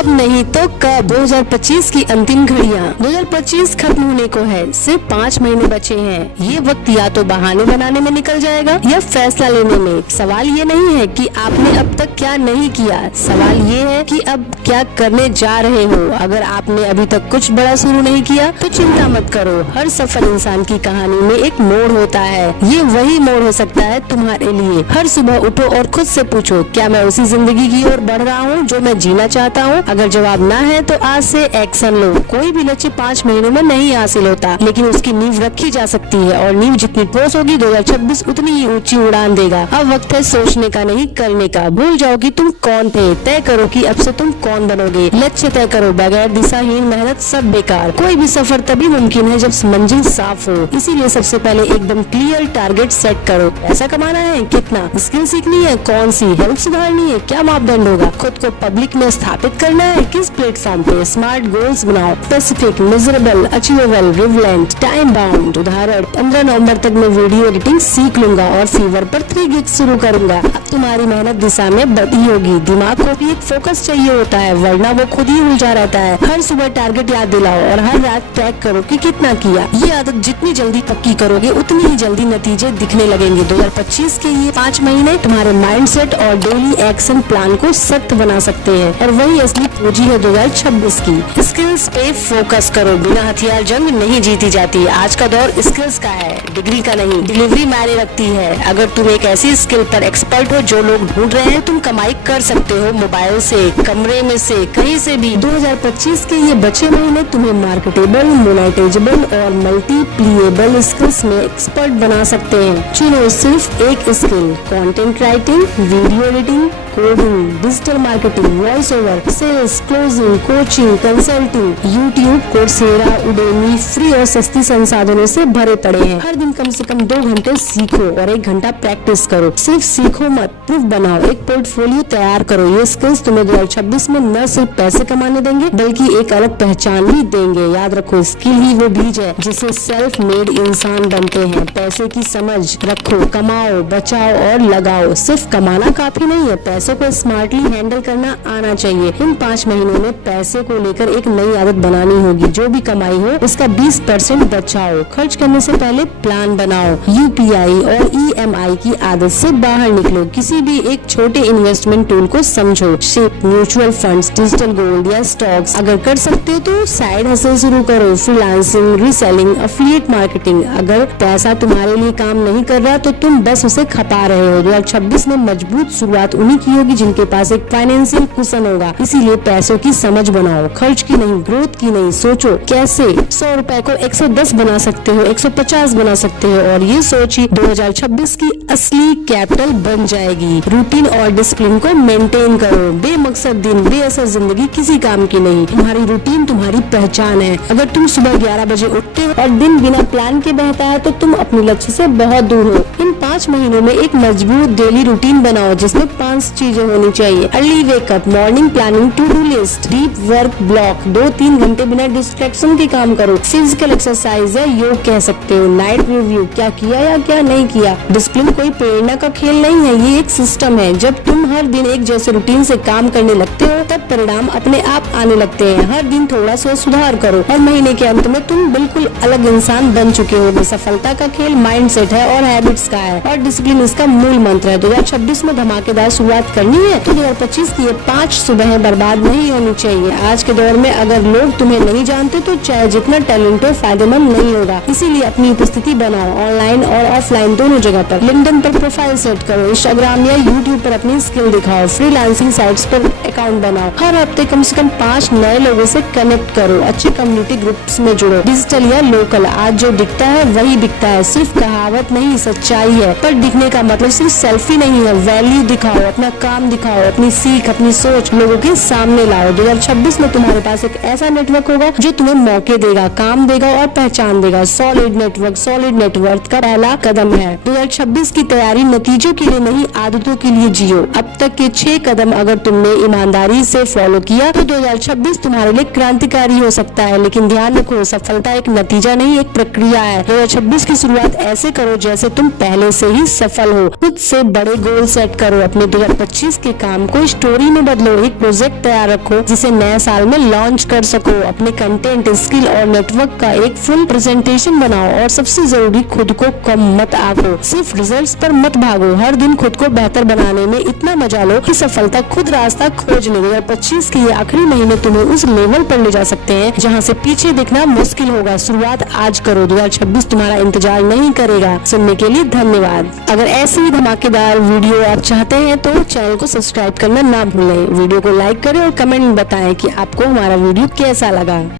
अब नहीं तो कब। 2025 की अंतिम घड़ियां। 2025 खत्म होने को है, सिर्फ 5 महीने बचे हैं। ये वक्त या तो बहाने बनाने में निकल जाएगा या फैसला लेने में। सवाल ये नहीं है कि आपने अब तक क्या नहीं किया, सवाल ये है कि अब क्या करने जा रहे हो। अगर आपने अभी तक कुछ बड़ा शुरू नहीं किया तो चिंता मत करो। हर सफल इंसान की कहानी में एक मोड़ होता है, ये वही मोड़ हो सकता है तुम्हारे लिए। हर सुबह उठो और खुद से पूछो, क्या मैं उसी जिंदगी की ओर बढ़ रहा हूँ जो मैं जीना चाहता हूँ। अगर जवाब ना है तो आज से एक्शन लो। कोई भी लक्ष्य 5 महीनों में नहीं हासिल होता, लेकिन उसकी नींव रखी जा सकती है और नींव जितनी ठोस होगी 2026 उतनी ही ऊंची उड़ान देगा। अब वक्त है सोचने का नहीं करने का। भूल जाओ कि तुम कौन थे, तय करो कि अब से तुम कौन बनोगे। लक्ष्य तय करो, बगैर दिशाहीन मेहनत सब बेकार। कोई भी सफर तभी मुमकिन है जब मंजिल साफ हो, इसीलिए सबसे पहले एकदम क्लियर टारगेट सेट करो। पैसा कमाना है कितना, स्किल सीखनी है कौन सी, हेल्थ सुधारनी है क्या मापदंड होगा, खुद को पब्लिक में स्थापित करना है किस प्लेटफॉर्म पे। स्मार्ट गोल्स बनाओ, specific, measurable, achievable, relevant, time bound. उदाहरण 15 नवंबर तक मैं वीडियो एडिटिंग सीख लूंगा और फीवर पर 3 गिग्स शुरू करूंगा। अब तुम्हारी मेहनत दिशा में बढ़ी होगी। दिमाग को भी एक फोकस चाहिए होता है, वरना वो खुद ही उलझा रहता है। हर सुबह टारगेट याद दिलाओ और हर रात ट्रैक करो कि कितना किया। ये आदत जितनी जल्दी पक्की करोगे उतनी ही जल्दी नतीजे दिखने लगेंगे। 2025 के ये 5 महीने तुम्हारे माइंडसेट और डेली एक्शन प्लान को सख्त बना सकते हैं और वही असली पूंजी है 2026 की। स्किल्स पे फोकस करो, बिना हथियार जंग नहीं जीती जाती। आज का दौर स्किल्स का है, डिग्री का नहीं। डिलीवरी मायने रखती है। अगर तुम एक ऐसी स्किल पर एक्सपर्ट हो जो लोग ढूंढ रहे हैं, तुम कमाई कर सकते हो मोबाइल से, कमरे में से, कहीं से भी। 2025 के ये बचे महीने तुम्हें मार्केटेबल, मोनेटाइजेबल और मल्टीप्लीएबल स्किल्स में एक्सपर्ट बना सकते हैं। चुनो सिर्फ एक skill, content writing, video editing, coding, digital marketing, voice over, sales, closing, coaching, consulting. YouTube, Coursera, Udemy free और सस्ती संसाधनों से भरे पड़े हैं। हर दिन कम से कम 2 घंटे सीखो और 1 घंटा प्रैक्टिस करो। सिर्फ सीखो मत, प्रूफ बनाओ, एक पोर्टफोलियो तैयार करो। ये स्किल्स तुम्हें 2026 में न सिर्फ पैसे कमाने देंगे बल्कि एक अलग पहचान भी देंगे। याद रखो, स्किल ही वो बीज है जिससे सेल्फ मेड इंसान बनते हैं। पैसे की समझ रखो, कमाओ, बचाओ और लगाओ। सिर्फ कमाना काफी नहीं है, पैसों को स्मार्टली हैंडल करना आना चाहिए। इन 5 महीनों में पैसे को लेकर एक नई आदत बनानी होगी। जो भी कमाई हो उसका 20% बचाओ। खर्च करने से पहले प्लान बनाओ। यूपीआई और ईएमआई की आदत से बाहर निकलो। किसी भी एक छोटे इन्वेस्टमेंट टूल को समझो, ship, mutual funds, digital gold या स्टॉक्स। अगर कर सकते हो तो साइड हसल शुरू करो, फ्रीलांसिंग, रीसेलिंग, एफिलिएट मार्केटिंग। अगर पैसा तुम्हारे लिए काम नहीं कर रहा तो तुम बस उसे खपा रहे हो। 2026 में मजबूत शुरुआत उन्हीं की होगी जिनके पास एक फाइनेंशियल कुशन होगा। इसीलिए पैसों की समझ बनाओ, खर्च की नहीं, ग्रोथ की नहीं। सोचो कैसे 100 रुपए को 110 बना सकते हो, 150 बना सकते हो और ये सोच ही 2026 की असली कैपिटल बन जाएगी। रूटीन और डिसिप्लिन को मेंटेन करो। बेमकसद दिन, बेअसर जिंदगी किसी काम की नहीं। तुम्हारी रूटीन तुम्हारी पहचान है। अगर तुम सुबह 11 बजे उठते हो और दिन बिना प्लान के बहता है तो तुम अपने लक्ष्य से बहुत दूर हो। इन 5 महीनों में एक मजबूत डेली रूटीन बनाओ जिसमें 5 चीजें होनी चाहिए। Early wake up, morning planning, to do list, deep work block, 2-3 घंटे बिना डिस्ट्रैक्शन के काम करो। फिजिकल एक्सरसाइज या योग कह सकते हो। नाइट रिव्यू, क्या किया या क्या नहीं किया। डिसिप्लिन कोई प्रेरणा का खेल नहीं है, ये एक सिस्टम है। जब तुम हर दिन एक जैसे रूटीन से काम करने लगते हो तब परिणाम अपने आप आने लगते हैं। हर दिन थोड़ा सा सुधार करो और महीने के अंत में तुम बिल्कुल अलग इंसान बन चुके हो। सफलता का खेल माइंडसेट है और हैबिट्स का है और डिसिप्लिन इसका मूल मंत्र है। 2026 में धमाकेदार शुरुआत करनी है तो 2025 की ये 5 सुबह बर्बाद नहीं होनी चाहिए। आज के दौर में अगर लोग तुम्हें नहीं जानते तो चाहे जितना टैलेंट हो फायदेमंद नहीं होगा। इसीलिए अपनी उपस्थिति बनाओ, ऑनलाइन और ऑफलाइन दोनों जगह पर। लिंक्डइन पर प्रोफाइल सेट करो, इंस्टाग्राम या यूट्यूब पर अपनी स्किल दिखाओ, फ्रीलांसिंग साइट्स पर अकाउंट बनाओ। हर हफ्ते कम से कम 5 नए लोगों से कनेक्ट करो, अच्छे कम्युनिटी ग्रुप्स में जुड़ो। डिजिटल या लोकल, आज जो दिखता है वही बिकता है। सिर्फ कहावत नहीं, सच्चाई है। पर दिखने का मतलब सिर्फ सेल्फी नहीं है, वैल्यू दिखाओ, अपना काम दिखाओ, अपनी सीख, अपनी सोच लोगों के सामने लाओ। 2026 में तुम्हारे पास एक ऐसा नेटवर्क होगा जो तुम्हें मौके देगा, काम देगा और पहचान देगा। सॉलिड नेटवर्क, सॉलिड नेटवर्क का पहला कदम है। 2026 की तैयारी नतीजों के लिए नहीं, आदतों के लिए जियो। अब तक के 6 कदम अगर तुमने ईमानदारी से फॉलो किया तो 2026 तुम्हारे लिए क्रांतिकारी हो सकता है। लेकिन ध्यान रखो, सफलता एक नतीजा नहीं, एक प्रक्रिया है। 2026 की शुरुआत ऐसे करो जैसे तुम पहले से ही सफल हो। खुद से बड़े गोल सेट करो। अपने 2025 के काम को स्टोरी में बदलो, एक प्रोजेक्ट तैयार रखो जिसे नए साल में लॉन्च कर सको। अपने कंटेंट, स्किल और नेटवर्क का एक फुल प्रेजेंटेशन बनाओ और सबसे जरूरी खुद को कम मत आंको। सिर्फ रिजल्ट्स पर मत भागो, हर दिन खुद को बेहतर बनाने में इतना मजा लो कि सफलता खुद रास्ता खोज ले। 2025 के ये आखिरी महीने तुम्हें उस लेवल पर ले जा सकते हैं जहाँ से पीछे दिखना मुश्किल होगा। शुरुआत आज करो, 2026 तुम्हारा इंतजार नहीं करेगा। सुनने के लिए धन्यवाद। अगर ऐसी ही धमाकेदार वीडियो आप चाहते हैं तो चैनल को सब्सक्राइब करना ना भूलें। वीडियो को लाइक करें और कमेंट में बताएं कि आपको हमारा वीडियो कैसा लगा।